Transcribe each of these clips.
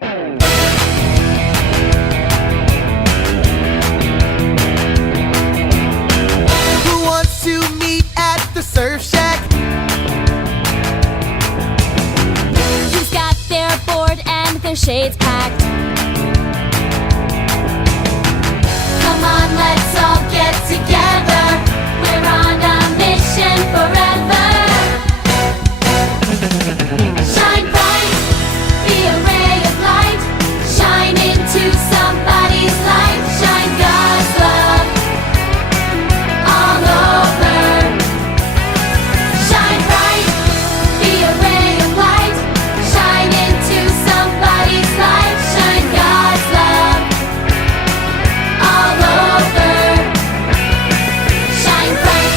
Who wants to meet at the Surf Shack? Who's got their board and their shades packed? Come on, let's all get together. We're on a mission forever. Shine bright, be a ray of light. Shine into somebody's life. Shine God's love all over. Shine bright, be a ray of light. Shine into somebody's life. Shine God's love all over. Shine bright.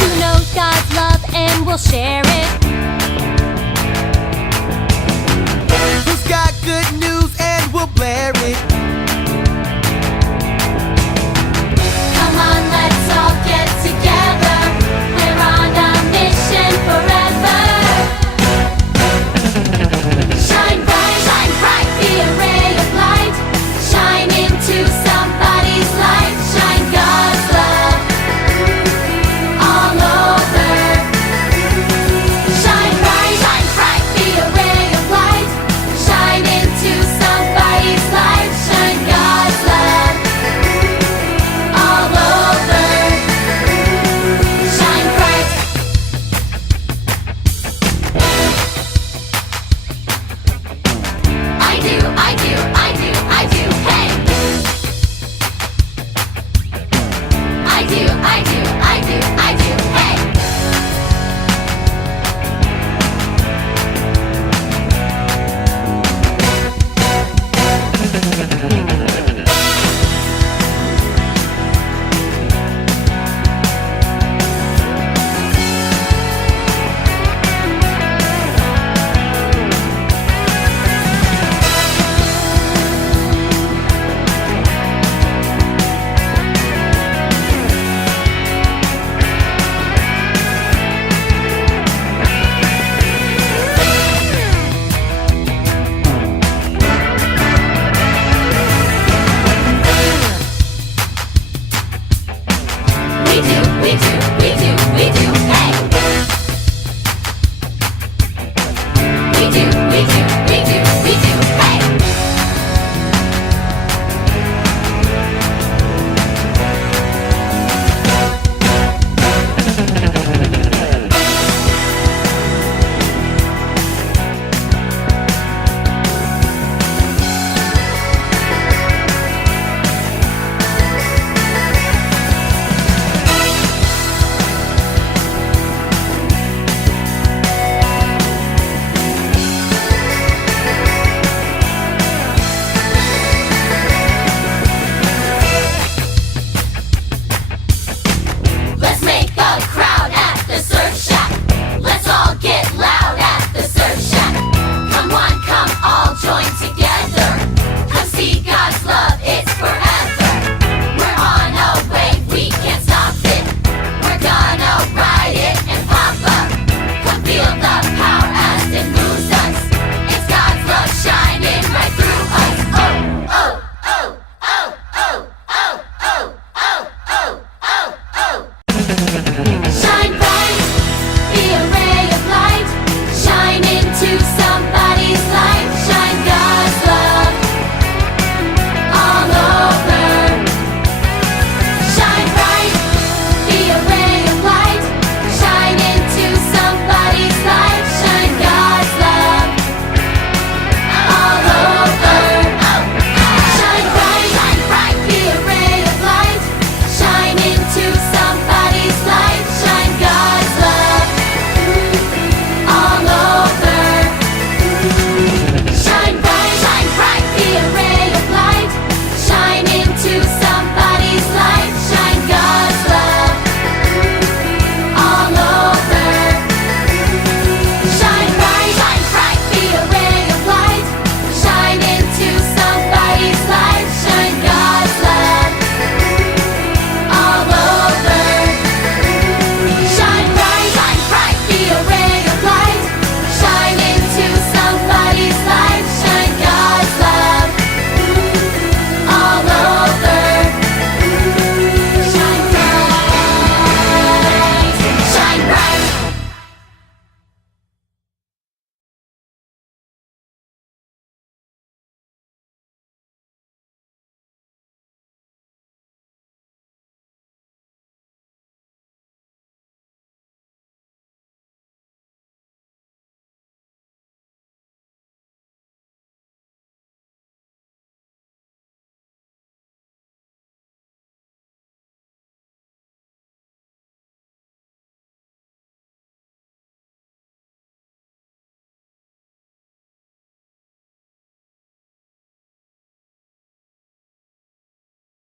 Who knows God's love and will share it? Who's got good news and will blare it?